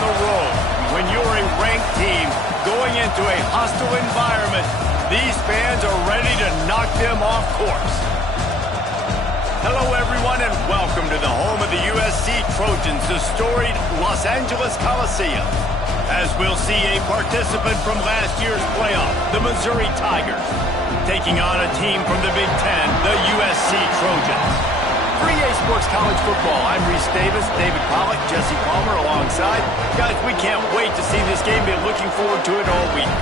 the road. When you're a ranked team going into a hostile environment, these fans are ready to knock them off course. Hello, everyone, and welcome to the home of the USC Trojans, the storied Los Angeles Coliseum. As we'll see a participant from last year's playoff, the Missouri Tigers, taking on a team from the Big Ten, the USC Trojans. 3A Sports College Football, I'm Reese Davis, David Pollack, Jesse Palmer alongside. Guys, we can't wait to see this game. Been looking forward to it all week.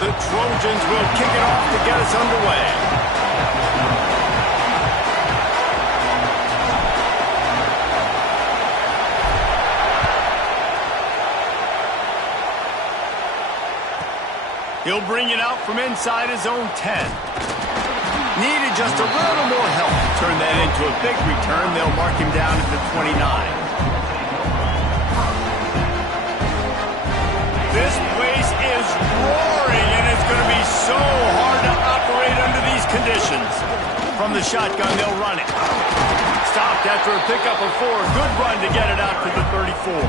The Trojans will kick it off to get us underway. He'll bring it out from inside his own 10. Needed just a little more help to turn that into a big return. They'll mark him down at the 29. This place is roaring, and it's going to be so hard to operate under these conditions. From the shotgun, they'll run it. Stopped after a pickup of 4. Good run to get it out to the 34.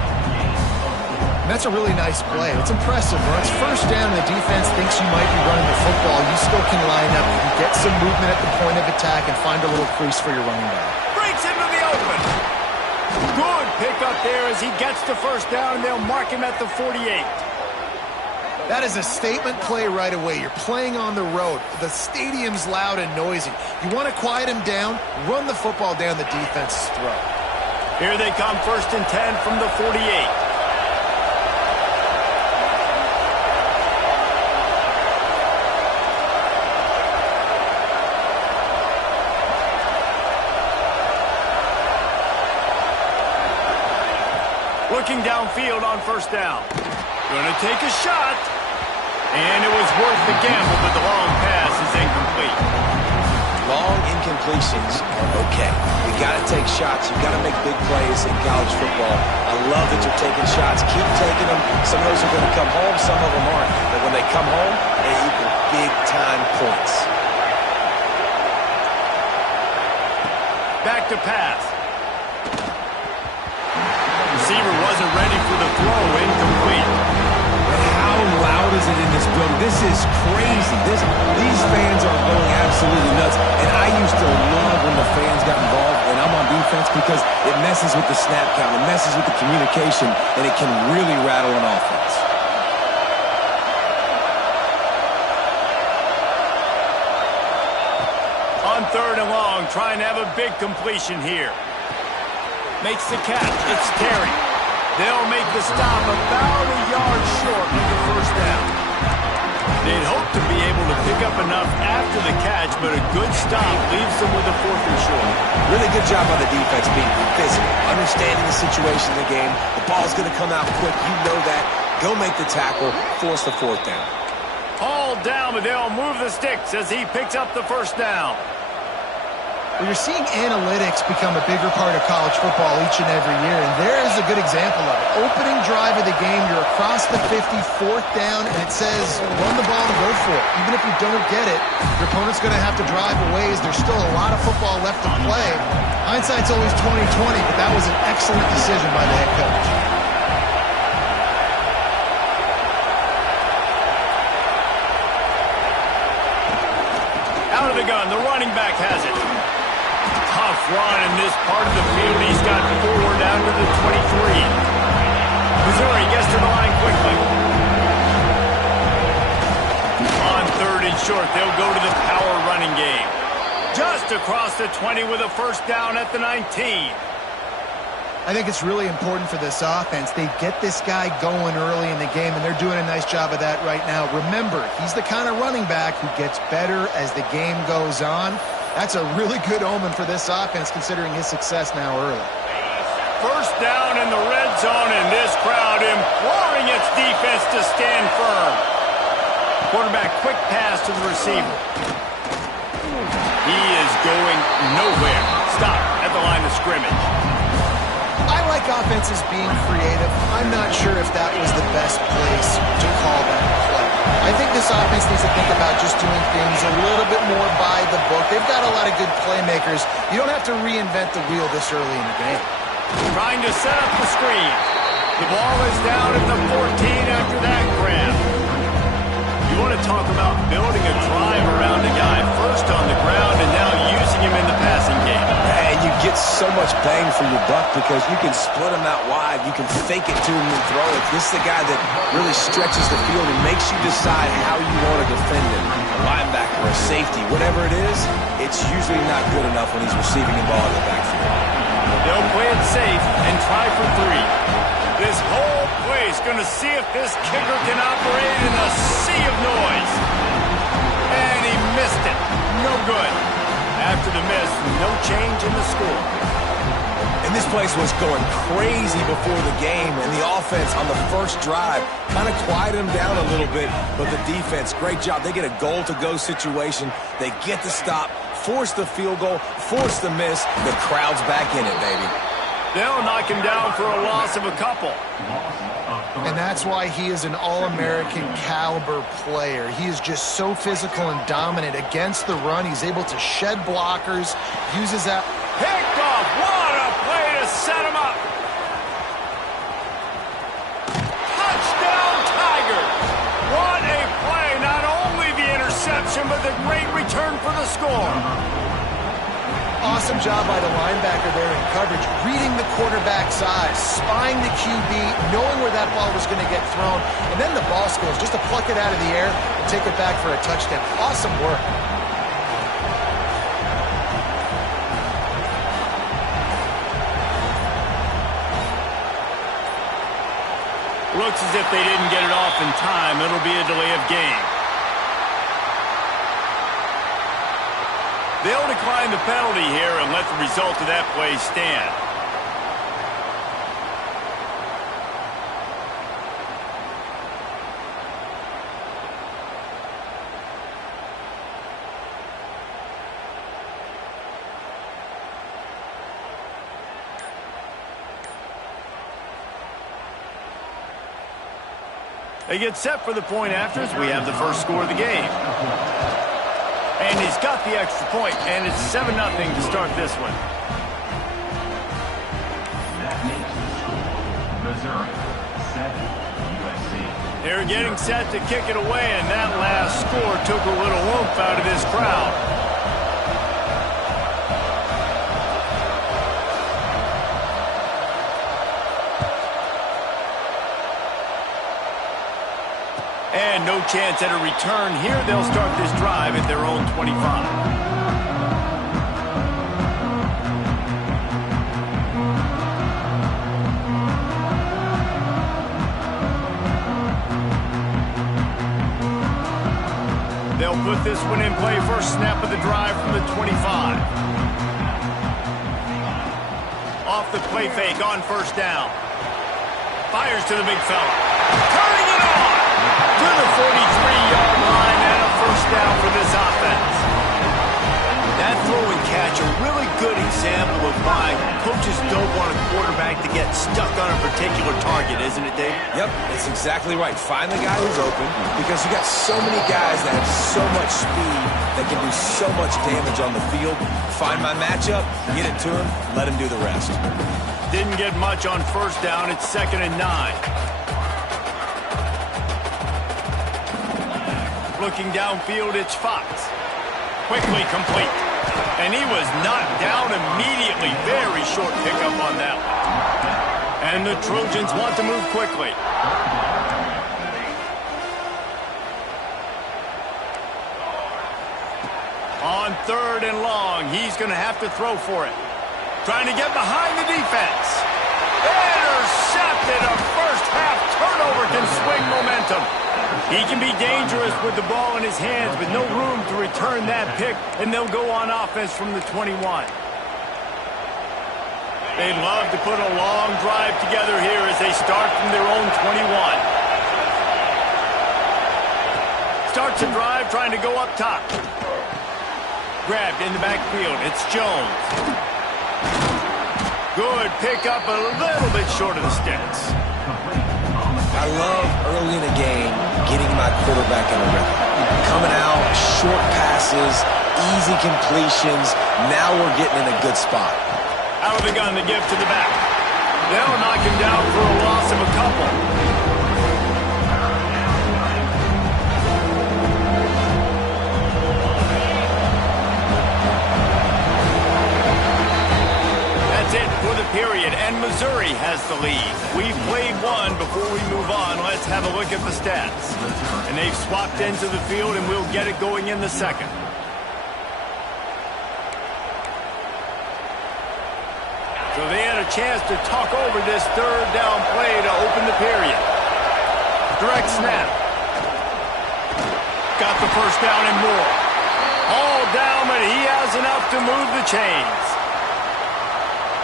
That's a really nice play. It's impressive. When it's first down and the defense thinks you might be running the football, you still can line up. You can get some movement at the point of attack and find a little crease for your running back. Breaks into the open. Good pickup there as he gets the first down, and they'll mark him at the 48. That is a statement play right away. You're playing on the road. The stadium's loud and noisy. You want to quiet him down, run the football down the defense's throat. Here they come, 1st and 10 from the 48. Looking downfield on 1st down. Going to take a shot. And it was worth the gamble, but the long pass is incomplete. Long incompletions are okay. You got to take shots. You got to make big plays in college football. I love that you're taking shots. Keep taking them. Some of those are going to come home. Some of them aren't. But when they come home, they equal big-time points. Back to pass. Receiver wasn't ready for the throw. Incomplete. How loud is it in this building? This is crazy. These fans are going absolutely nuts. And I used to love when the fans got involved, and I'm on defense, because it messes with the snap count, it messes with the communication, and it can really rattle an offense. On 3rd and long, trying to have a big completion here. Makes the catch. It's Terry. They'll make the stop about a yard short of the first down. They'd hope to be able to pick up enough after the catch, but a good stop leaves them with a 4th and short. Really good job by the defense being physical, understanding the situation in the game. The ball's going to come out quick. You know that. Go make the tackle. Force the 4th down. All down, but they'll move the sticks as he picks up the first down. Well, you're seeing analytics become a bigger part of college football each and every year, and there is a good example of it. Opening drive of the game, you're across the 50, 4th down, and it says run the ball and go for it. Even if you don't get it, your opponent's going to have to drive away as there's still a lot of football left to play. Hindsight's always 20/20, but that was an excellent decision by the head coach. Out of the gun, the running back has it. Tough run in this part of the field. He's got 4 down to the 23. Missouri gets to the line quickly. On 3rd and short, they'll go to the power running game. Just across the 20 with a first down at the 19. I think it's really important for this offense. They get this guy going early in the game, and they're doing a nice job of that right now. Remember, he's the kind of running back who gets better as the game goes on. That's a really good omen for this offense, considering his success now early. First down in the red zone, and this crowd imploring its defense to stand firm. Quarterback quick pass to the receiver. He is going nowhere. Stop at the line of scrimmage. I like offenses being creative. I'm not sure if that was the best place to call that play. I think this offense needs to think about just doing things a little bit more by the book. They've got a lot of good playmakers. You don't have to reinvent the wheel this early in the game. Trying to set up the screen. The ball is down at the 14 after that grab. You want to talk about building a drive around a guy first on the ground and now using him in the passing game. And you get so much bang for your buck because you can split him out wide. You can fake it to him and throw it. This is the guy that really stretches the field and makes you decide how you want to defend him. A linebacker, a safety, whatever it is, it's usually not good enough when he's receiving the ball in the backfield. They'll play it safe and try for 3. This whole play is going to see if this kicker can operate in a sea of noise. And he missed it. No good. After the miss, no change in the score. And this place was going crazy before the game, and the offense on the first drive kind of quieted them down a little bit, but the defense, great job. They get a goal-to-go situation. They get the stop, force the field goal, force the miss. The crowd's back in it, baby. They'll knock him down for a loss of a couple. And that's why he is an All-American caliber player. He is just so physical and dominant against the run. He's able to shed blockers, uses that. Picked off. What a play to set him up. Touchdown, Tigers. What a play. Not only the interception, but the great return for the score. Awesome job by the linebacker there in coverage, reading the quarterback's eyes, spying the QB, knowing where that ball was going to get thrown, and then the ball skills, just to pluck it out of the air and take it back for a touchdown. Awesome work. Looks as if they didn't get it off in time. It'll be a delay of game. They'll decline the penalty here and let the result of that play stand. They get set for the point after as we have the first score of the game. And he's got the extra point, and it's 7-0 to start this one. Missouri, 7, USC. They're getting set to kick it away, and that last score took a little oomph out of this crowd. And no chance at a return here. They'll start this drive at their own 25. They'll put this one in play. First snap of the drive from the 25. Off the play fake on first down. Fires to the big fella. Turning it on to the 43-yard line, and a first down for this offense. That throw and catch, a really good example of why coaches don't want a quarterback to get stuck on a particular target, isn't it, Dave? Yep, that's exactly right. Find the guy who's open because you got so many guys that have so much speed that can do so much damage on the field. Find my matchup, get it to him, let him do the rest. Didn't get much on first down. It's 2nd and 9. Looking downfield, it's Fox. Quickly complete. And he was knocked down immediately. Very short pickup on that one. And the Trojans want to move quickly. On 3rd and long, he's going to have to throw for it. Trying to get behind the defense. Intercepted. A first-half turnover can swing momentum. He can be dangerous with the ball in his hands, but no room to return that pick, and they'll go on offense from the 21. They'd love to put a long drive together here as they start from their own 21. starts a drive trying to go up top. Grabbed in the backfield. It's Jones. Good pickup, a little bit short of the sticks. I love early in the game getting my quarterback in a rhythm. Coming out, short passes, easy completions. Now we're getting in a good spot. Out of the gun to give to the back. They'll knock him down for a loss of a couple. That's it for the period, and Missouri has the lead. We've played one. Before we move on, let's have a look at the stats. And they've swapped into the field, and we'll get it going in the second. So they had a chance to talk over this third down play to open the period. Direct snap. Got the first down and more. All down, but he has enough to move the chains.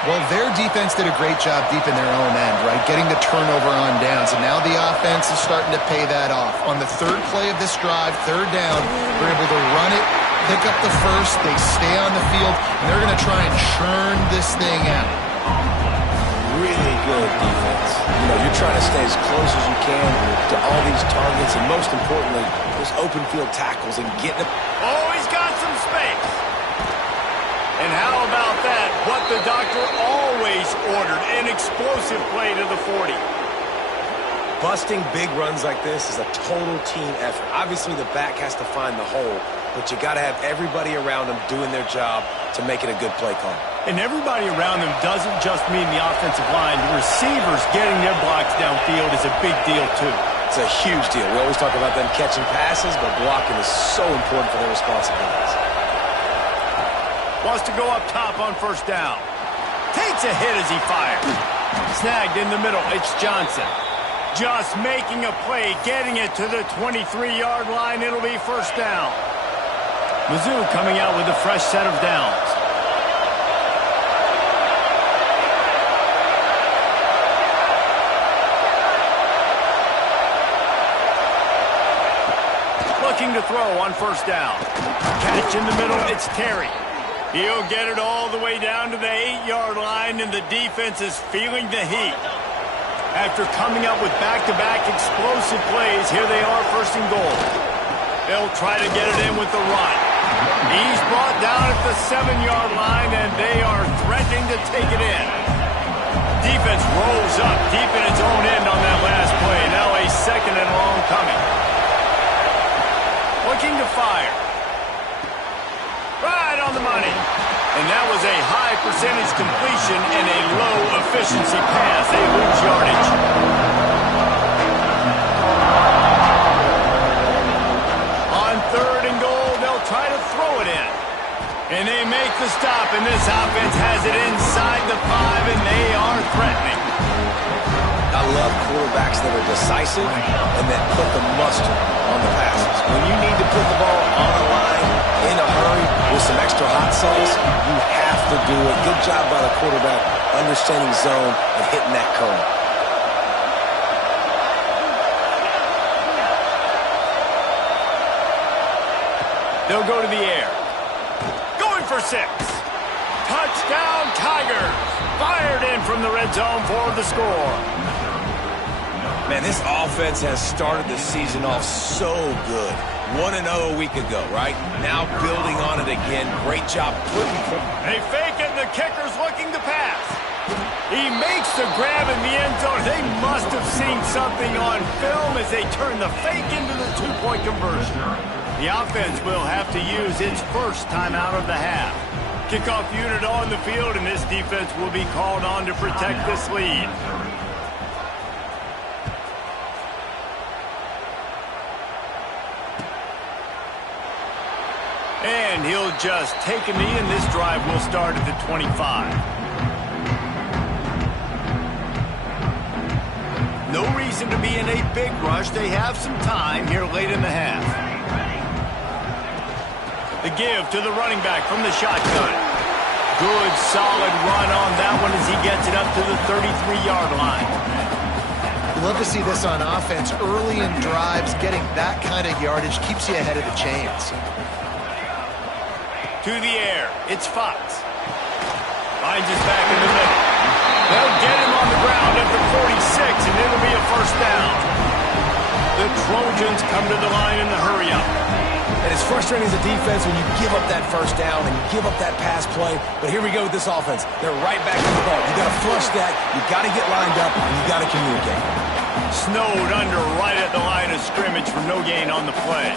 Well, their defense did a great job deep in their own end, right? Getting the turnover on downs, and now the offense is starting to pay that off. On the third play of this drive, third down, they're able to run it, pick up the first, they stay on the field, and they're going to try and churn this thing out. Really good defense. You know, you're trying to stay as close as you can to all these targets, and most importantly, those open field tackles and getting them. Oh, he's got some space. And how about that? What the doctor always ordered, an explosive play to the 40. Busting big runs like this is a total team effort. Obviously, the back has to find the hole, but you got to have everybody around them doing their job to make it a good play call. And everybody around them doesn't just mean the offensive line. The receivers getting their blocks downfield is a big deal, too. It's a huge deal. We always talk about them catching passes, but blocking is so important for their responsibilities. Wants to go up top on first down. Takes a hit as he fires. Snagged in the middle. It's Johnson. Just making a play, getting it to the 23-yard line. It'll be first down. Mizzou coming out with a fresh set of downs. Looking to throw on first down. Catch in the middle. It's Terry. He'll get it all the way down to the 8-yard line, and the defense is feeling the heat. After coming up with back-to-back explosive plays, here they are first and goal. They'll try to get it in with the run. He's brought down at the 7-yard line, and they are threatening to take it in. Defense rolls up deep in its own end on that last play. Now a second and long coming. Looking to fire. Right on the money. And that was a high percentage completion and a low efficiency pass. They lose yardage. On third and goal, they'll try to throw it in. And they make the stop, and this offense has it inside the 5, and they are threatening. I love quarterbacks that are decisive and that put the mustard on the passes. When you need to put the ball on the line in a hurry with some extra hot sauce, you have to do it. Good job by the quarterback understanding zone and hitting that curve. They'll go to the air. Going for 6. Touchdown, Tigers. Fired in from the red zone for the score. Man, this offense has started the season off so good. 1-0 a week ago, right? Now building on it again. Great job putting. They fake it, and the kicker's looking to pass. He makes the grab in the end zone. They must have seen something on film as they turn the fake into the 2-point conversion. The offense will have to use its first timeout of the half. Kickoff unit on the field, and this defense will be called on to protect this lead. And he'll just take a knee, and this drive will start at the 25. No reason to be in a big rush. They have some time here late in the half. The give to the running back from the shotgun. Good, solid run on that one as he gets it up to the 33-yard line. You love to see this on offense. Early in drives, getting that kind of yardage keeps you ahead of the chains. To the air, it's Fox. Finds his back in the middle. They'll get him on the ground at the 46, and it'll be a first down. The Trojans come to the line in the hurry-up. And it's frustrating as a defense when you give up that first down and you give up that pass play. But here we go with this offense. They're right back to the ball. You got to flush that. You got to get lined up, and you got to communicate. Snowed under right at the line of scrimmage for no gain on the play.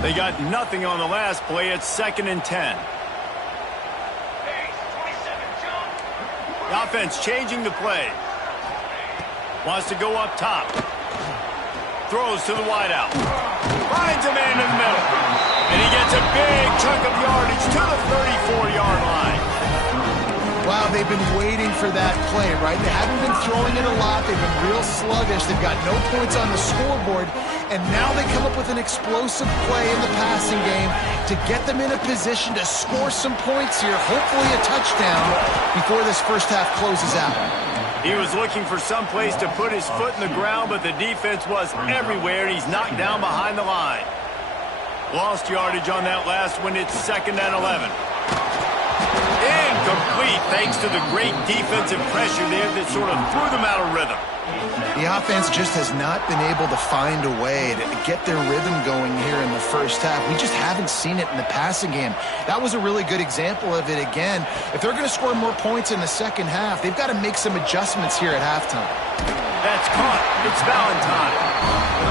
They got nothing on the last play. It's 2nd and 10. The offense changing the play. Wants to go up top. Throws to the wideout. Finds a man in the middle. And he gets a big chunk of yardage to the 34-yard line. Wow, they've been waiting for that play, right? They haven't been throwing it a lot. They've been real sluggish. They've got no points on the scoreboard. And now they come up with an explosive play in the passing game to get them in a position to score some points here, hopefully a touchdown, before this first half closes out. He was looking for some place to put his foot in the ground, but the defense was everywhere, and he's knocked down behind the line. Lost yardage on that last one. It's 2nd and 11. Incomplete, thanks to the great defensive pressure there that sort of threw them out of rhythm. The offense just has not been able to find a way to get their rhythm going here in the first half. We just haven't seen it in the passing game. That was a really good example of it again. If they're going to score more points in the second half, they've got to make some adjustments here at halftime. That's caught. It's Valentine.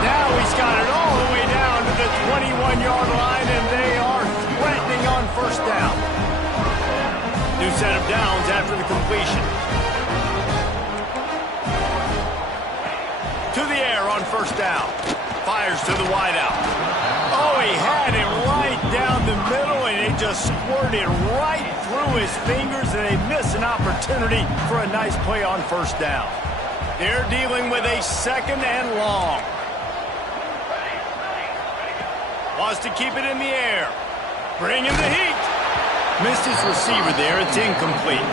Now he's got it all the way down to the 21-yard line, and they are threatening on first down. New set of downs after the completion. To the air on first down. Fires to the wideout. Oh, he had it right down the middle, and it just squirted right through his fingers, and they miss an opportunity for a nice play on first down. They're dealing with a 2nd and long. Wants to keep it in the air. Bring him the heat. Missed his receiver there. It's incomplete.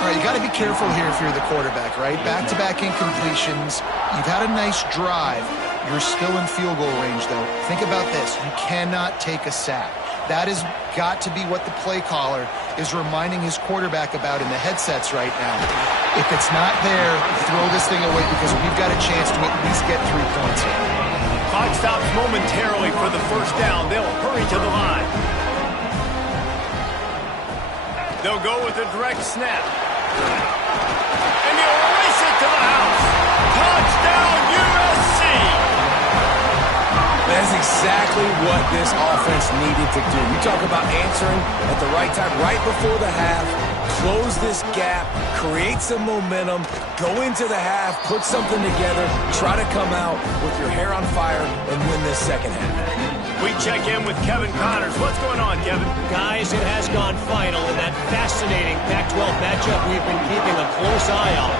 All right, you got to be careful here if you're the quarterback, right? Back-to-back incompletions. You've had a nice drive. You're still in field goal range, though. Think about this. You cannot take a sack. That has got to be what the play caller is reminding his quarterback about in the headsets right now. If it's not there, throw this thing away because we've got a chance to at least get 3 points here. Clock stops momentarily for the first down. They'll hurry to the line. They'll go with a direct snap. And he'll race it to the house. Touchdown, USC! That's exactly what this offense needed to do. You talk about answering at the right time, right before the half, close this gap, create some momentum, go into the half, put something together, try to come out with your hair on fire and win this second half. We check in with Kevin Connors. What's going on, Kevin? Guys, it has gone final in that fascinating Pac-12 matchup we've been keeping a close eye on.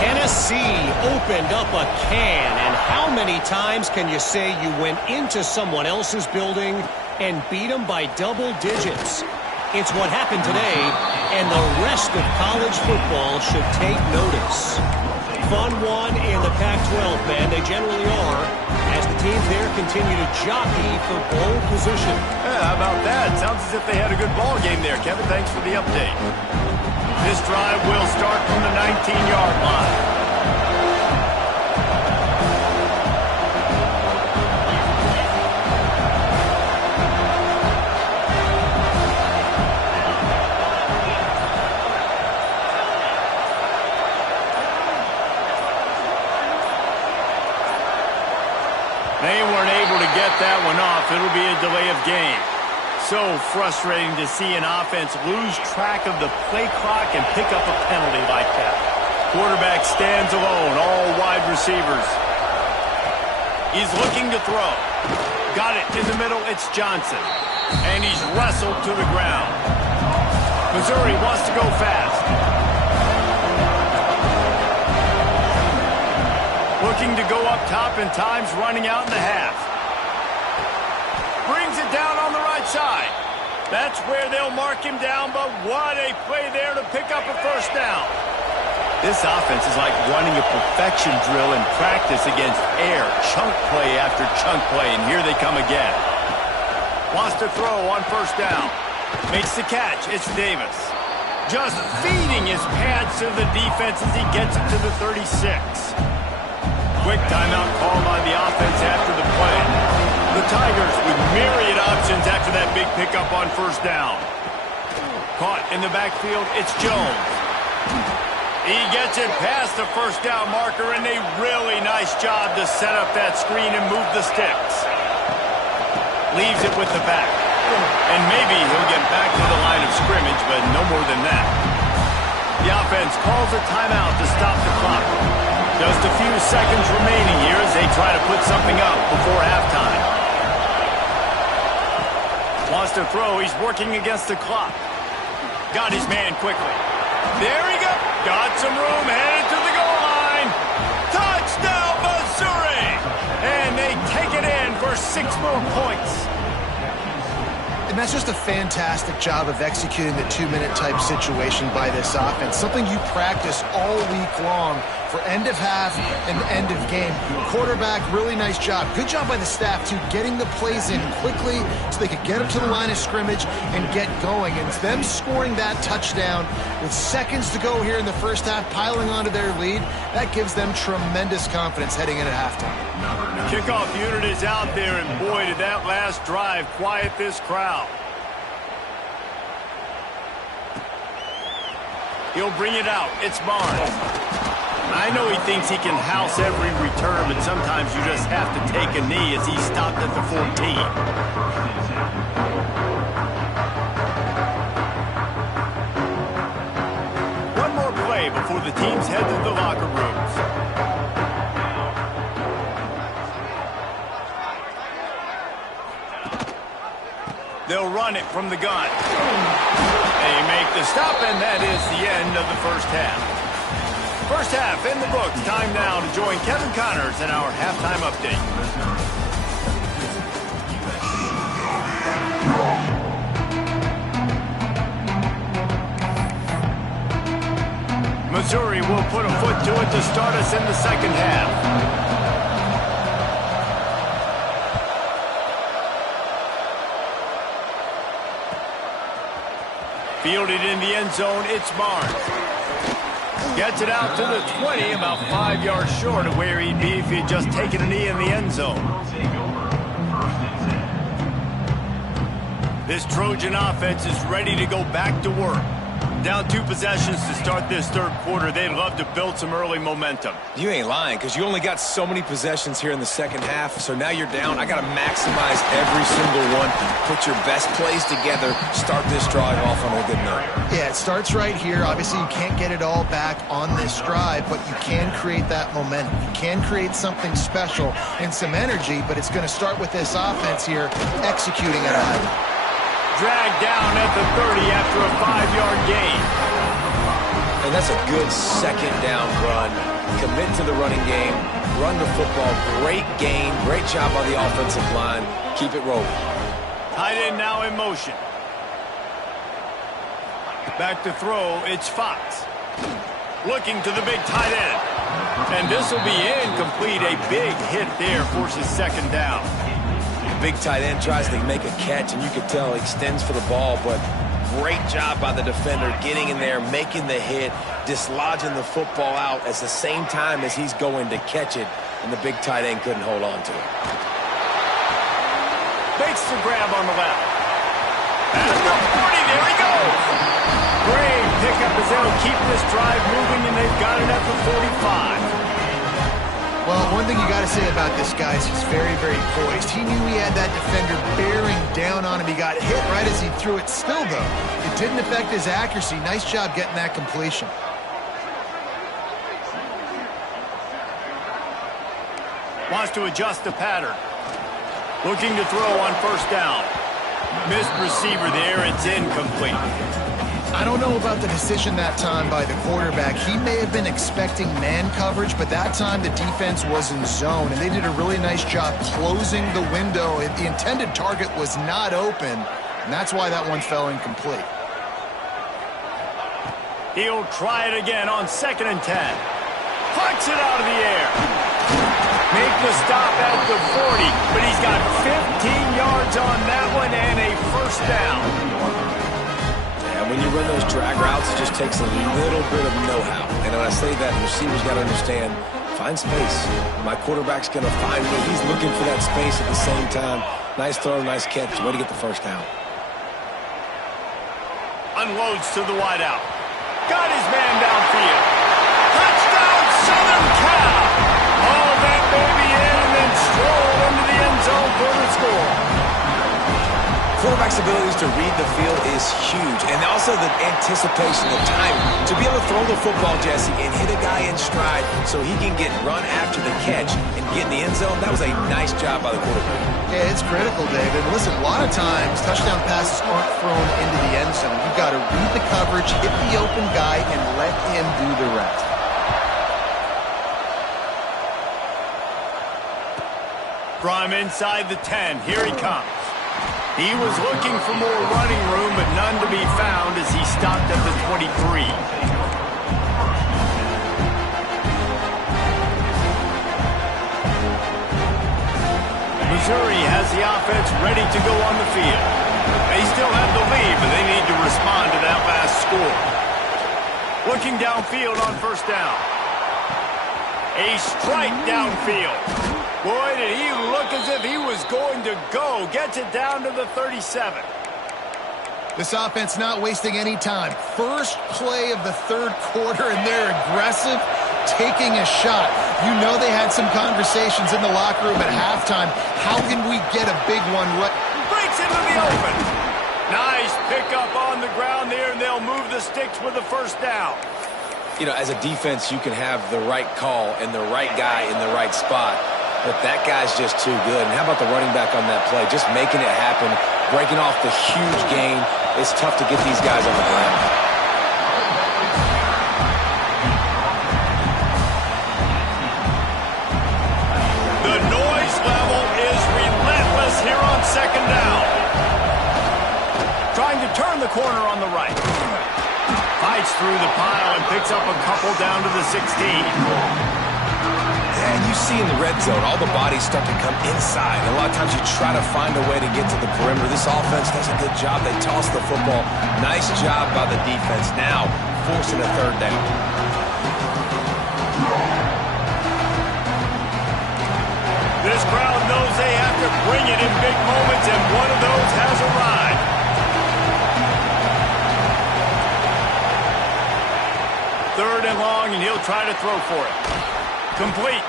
Tennessee opened up a can, and how many times can you say you went into someone else's building and beat them by double digits? It's what happened today, and the rest of college football should take notice. Fun one in the Pac-12, man. They generally are, as the teams there continue to jockey for ball position. Yeah, how about that? Sounds as if they had a good ball game there, Kevin. Thanks for the update. This drive will start from the 19-yard line. They weren't able to get that one off. It'll be a delay of game. So frustrating to see an offense lose track of the play clock and pick up a penalty like that. Quarterback stands alone, all wide receivers. He's looking to throw. Got it in the middle, it's Johnson. And he's wrestled to the ground. Missouri wants to go fast. Looking to go up top, and time's running out in the half. Brings it down on the right side. That's where they'll mark him down, but what a play there to pick up a first down. This offense is like running a perfection drill in practice against air, chunk play after chunk play, and here they come again. Wants to throw on first down. Makes the catch. It's Davis. Just feeding his pads to the defense as he gets it to the 36. Quick timeout called by the offense after the play. The Tigers with myriad options after that big pickup on first down. Caught in the backfield, it's Jones. He gets it past the first down marker, and a really nice job to set up that screen and move the sticks. Leaves it with the back. And maybe he'll get back to the line of scrimmage, but no more than that. The offense calls a timeout to stop the clock. Just a few seconds remaining here as they try to put something up before halftime. Wants to throw. He's working against the clock. Got his man quickly. There he goes. Got some room. Headed to the goal line. Touchdown, Missouri! And they take it in for 6 more points. And that's just a fantastic job of executing the 2-minute type situation by this offense. Something you practice all week long for end of half and end of game. Quarterback, really nice job. Good job by the staff, too, getting the plays in quickly so they could get up to the line of scrimmage and get going. And them scoring that touchdown with seconds to go here in the first half, piling onto their lead, that gives them tremendous confidence heading into halftime. Kickoff unit is out there, and boy, did that last drive quiet this crowd. He'll bring it out. It's Barnes. I know he thinks he can house every return, but sometimes you just have to take a knee as he stopped at the 14. One more play before the teams head to the locker rooms. They'll run it from the gun. They make the stop, and that is the end of the first half. First half in the books. Time now to join Kevin Connors in our halftime update. Missouri will put a foot to it to start us in the second half. Fielded in the end zone, it's Barnes. Gets it out to the 20, about 5 yards short of where he'd be if he'd just taken a knee in the end zone. This Trojan offense is ready to go back to work. Down 2 possessions to start this third quarter. They'd love to build some early momentum. You ain't lying, because you only got so many possessions here in the second half, so now you're down. I got to maximize every single one. Put your best plays together. Start this drive off on a good note. Yeah, it starts right here. Obviously, you can't get it all back on this drive, but you can create that momentum. You can create something special and some energy, but it's going to start with this offense here executing it out. Dragged down at the 30 after a 5-yard gain. And that's a good second down run. Commit to the running game. Run the football. Great gain. Great job by the offensive line. Keep it rolling. Tight end now in motion. Back to throw. It's Fox. Looking to the big tight end. And this will be incomplete. A big hit there forces second down. Big tight end tries to make a catch, and you can tell he extends for the ball, but great job by the defender getting in there, making the hit, dislodging the football out at the same time as he's going to catch it, and the big tight end couldn't hold on to it. Makes the grab on the left. At the 40, there he goes. Great pickup as they'll keep this drive moving, and they've got it at the 45. Well, one thing you got to say about this guy is he's very, very poised. He knew he had that defender bearing down on him. He got hit right as he threw it. Still, though, it didn't affect his accuracy. Nice job getting that completion. Wants to adjust the pattern. Looking to throw on first down. Missed receiver there. It's incomplete. I don't know about the decision that time by the quarterback. He may have been expecting man coverage, but that time the defense was in zone, and they did a really nice job closing the window. The intended target was not open, And that's why that one fell incomplete. He'll try it again on 2nd and 10. Pucks it out of the air. Make the stop at the 40, but he's got 15 yards on that one and a first down. And when you run those drag routes, it just takes a little bit of know-how. And when I say that, the receiver's got to understand, find space. My quarterback's going to find me. He's looking for that space at the same time. Nice throw, nice catch. Way to get the first down. Unloads to the wideout. Got his man downfield. Touchdown, Southern Cal! All that baby in and then stroll into the end zone for the score. Quarterback's abilities to read the field is huge. And also the anticipation, the timing. To be able to throw the football, Jesse, and hit a guy in stride so he can get run after the catch and get in the end zone, that was a nice job by the quarterback. Yeah, it's critical, David. Listen, a lot of times touchdown passes aren't thrown into the end zone. You've got to read the coverage, hit the open guy, and let him do the rest. From inside the 10, here he comes. He was looking for more running room, but none to be found as he stopped at the 23. Missouri has the offense ready to go on the field. They still have the lead, but they need to respond to that last score. Looking downfield on first down. A strike downfield. Boy, did he look as if he was going to go. Gets it down to the 37. This offense not wasting any time. First play of the third quarter, and they're aggressive, taking a shot. You know they had some conversations in the locker room at halftime. How can we get a big one? Breaks into the open. Nice pickup on the ground there, and they'll move the sticks with the first down. You know, as a defense, you can have the right call and the right guy in the right spot. But that guy's just too good. And how about the running back on that play? Just making it happen, breaking off the huge gain. It's tough to get these guys on the ground. The noise level is relentless here on 2nd down. Trying to turn the corner on the right. Fights through the pile and picks up a couple down to the 16. And you see in the red zone, all the bodies start to come inside. And a lot of times you try to find a way to get to the perimeter. This offense does a good job. They toss the football. Nice job by the defense. Now forcing a third down. This crowd knows they have to bring it in big moments, and one of those has arrived. Third and long, and he'll try to throw for it. Complete.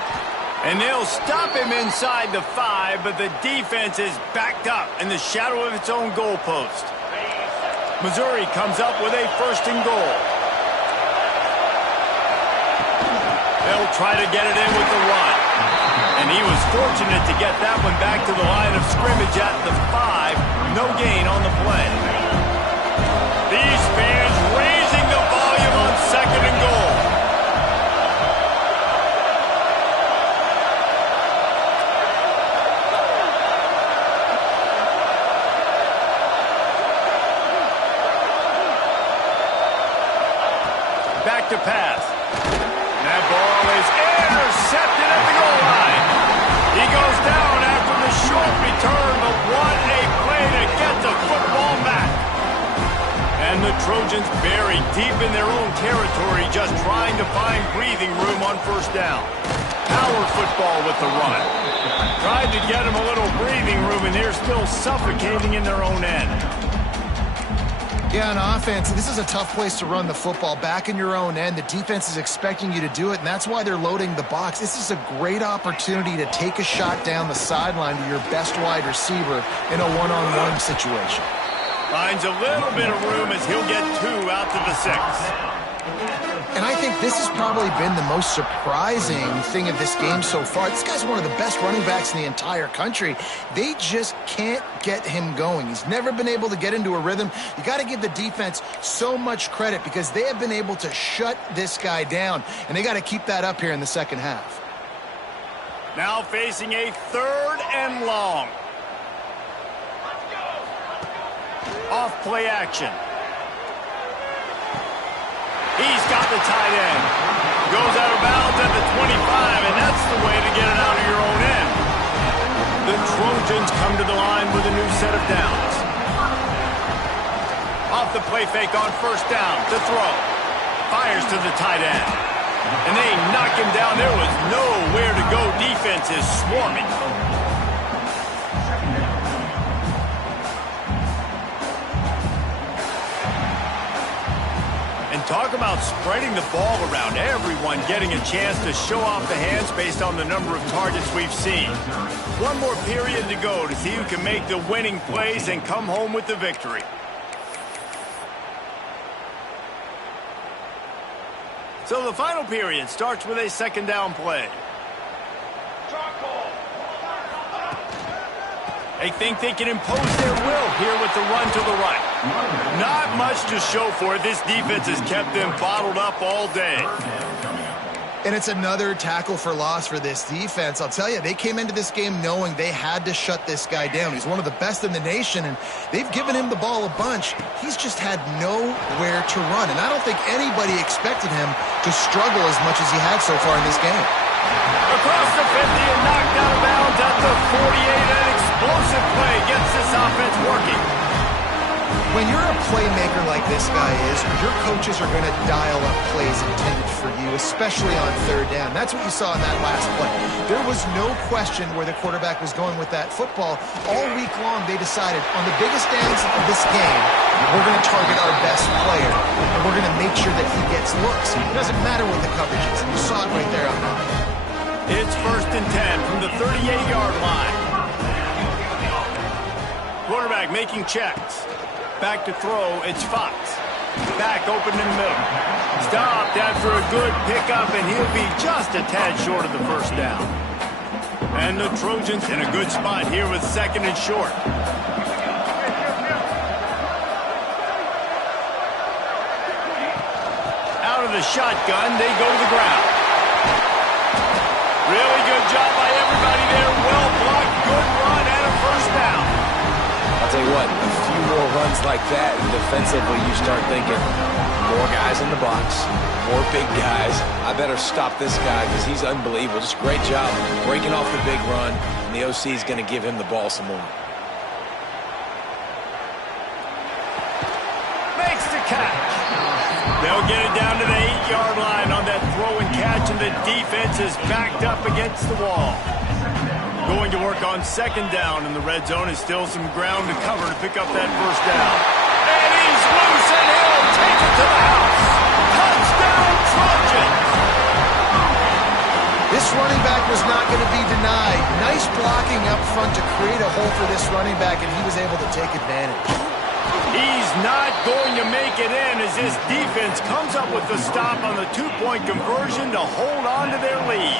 And they'll stop him inside the 5, but the defense is backed up in the shadow of its own goalpost. Missouri comes up with a 1st and goal. They'll try to get it in with the run. And he was fortunate to get that one back to the line of scrimmage at the 5. No gain on the play. These fans raising the volume on 2nd and goal. Back to pass. That ball is intercepted at the goal line. He goes down after the short return, but what a play to get the football back. And the Trojans buried deep in their own territory, just trying to find breathing room on first down. Power football with the run. Tried to get them a little breathing room, and they're still suffocating in their own end. Yeah, on offense, this is a tough place to run the football. Back in your own end, the defense is expecting you to do it, and that's why they're loading the box. This is a great opportunity to take a shot down the sideline to your best wide receiver in a one-on-one situation. Finds a little bit of room as he'll get 2 out to the 6. And I think this has probably been the most surprising thing of this game so far. This guy's one of the best running backs in the entire country. They just can't get him going. He's never been able to get into a rhythm. You got to give the defense so much credit because they have been able to shut this guy down, and they got to keep that up here in the second half. Now facing a 3rd and long. Off play action. He's got the tight end. Goes out of bounds at the 25, and that's the way to get it out of your own end. The Trojans come to the line with a new set of downs. Off the play fake on first down to throw. Fires to the tight end. And they knock him down. There was nowhere to go. Defense is swarming. And talk about spreading the ball around. Everyone getting a chance to show off the hands based on the number of targets we've seen. One more period to go to see who can make the winning plays and come home with the victory. So the final period starts with a second down play. They think they can impose their will here with the run to the right. Not much to show for it. This defense has kept them bottled up all day. And it's another tackle for loss for this defense. I'll tell you, they came into this game knowing they had to shut this guy down. He's one of the best in the nation, and they've given him the ball a bunch. He's just had nowhere to run, and I don't think anybody expected him to struggle as much as he had so far in this game. Across the 50 and knocked out of bounds at the 48. An explosive play gets this offense working. When you're a playmaker like this guy is, your coaches are going to dial up plays intended for you, especially on third down. That's what you saw in that last play. There was no question where the quarterback was going with that football. All week long, they decided on the biggest downs of this game, we're going to target our best player, and we're going to make sure that he gets looks. It doesn't matter what the coverage is, and you saw it right there on that. It's 1st and 10 from the 38-yard line. Quarterback making checks. Back to throw, it's Fox. Back open in the middle. Stopped after a good pickup, and he'll be just a tad short of the first down. And the Trojans in a good spot here with 2nd and short. Out of the shotgun, they go to the ground. Really good job by everybody there. Well blocked, good run, and a first down. I'll tell you what, a few more runs like that, and defensively you start thinking, more guys in the box, more big guys. I better stop this guy because he's unbelievable. Just great job breaking off the big run, and the OC is going to give him the ball some more. Makes the catch. They'll get it down to the 8-yard line on that throw and catch, and the defense is backed up against the wall. Going to work on 2nd down, and the red zone is still some ground to cover to pick up that first down. And he's loose, and he'll take it to the house. Touchdown, Trojans! This running back was not going to be denied. Nice blocking up front to create a hole for this running back, and he was able to take advantage. He's not going to make it in as this defense comes up with the stop on the 2-point conversion to hold on to their lead.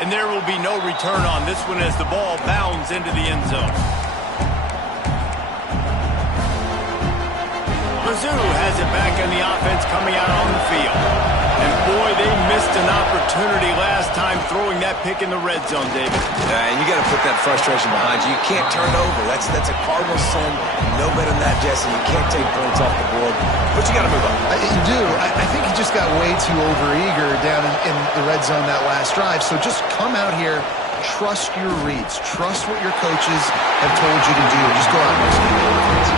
And there will be no return on this one as the ball bounds into the end zone. Mizzou has it back in the offense coming out on the field. And boy, they missed an opportunity last time throwing that pick in the red zone, David. And you got to put that frustration behind you. You can't turn over. That's a cardinal sin. No better than that, Jesse. You can't take points off the board. But you got to move on. You do. I think he just got way too overeager down in the red zone that last drive. So just come out here, trust your reads. Trust what your coaches have told you to do. Just go out and execute the defense.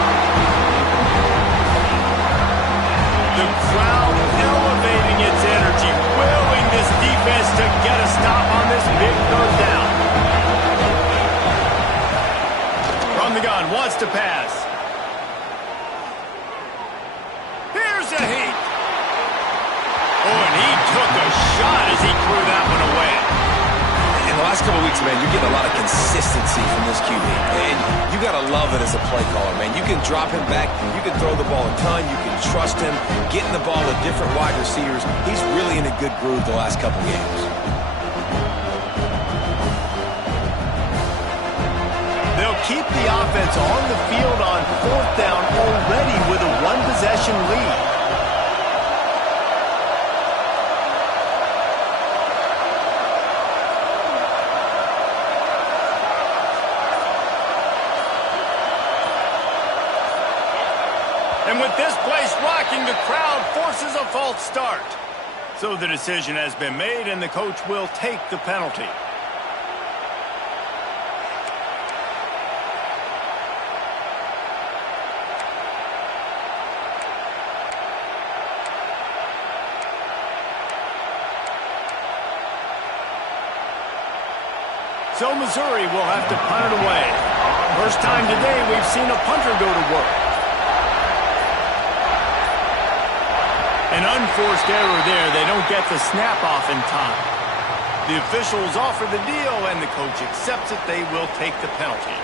The crowd elevating its energy, willing this defense to get a stop on this big third down. From the gun, wants to pass. Here's a heat. Oh, and he took a shot as he threw that one away. In the last couple of weeks, man, you're getting a lot of consistency from this QB. And you got to love it as a play caller, man. You can drop him back. You can throw the ball a ton. You can trust him. Getting the ball to different wide receivers. He's really in a good groove the last couple games. They'll keep the offense on the field on 4th down already with a 1-possession lead. And with this place rocking, the crowd forces a false start. So the decision has been made, and the coach will take the penalty. So Missouri will have to punt it away. First time today we've seen a punter go to work. An unforced error there. They don't get the snap off in time. The officials offer the deal, and the coach accepts it. They will take the penalty.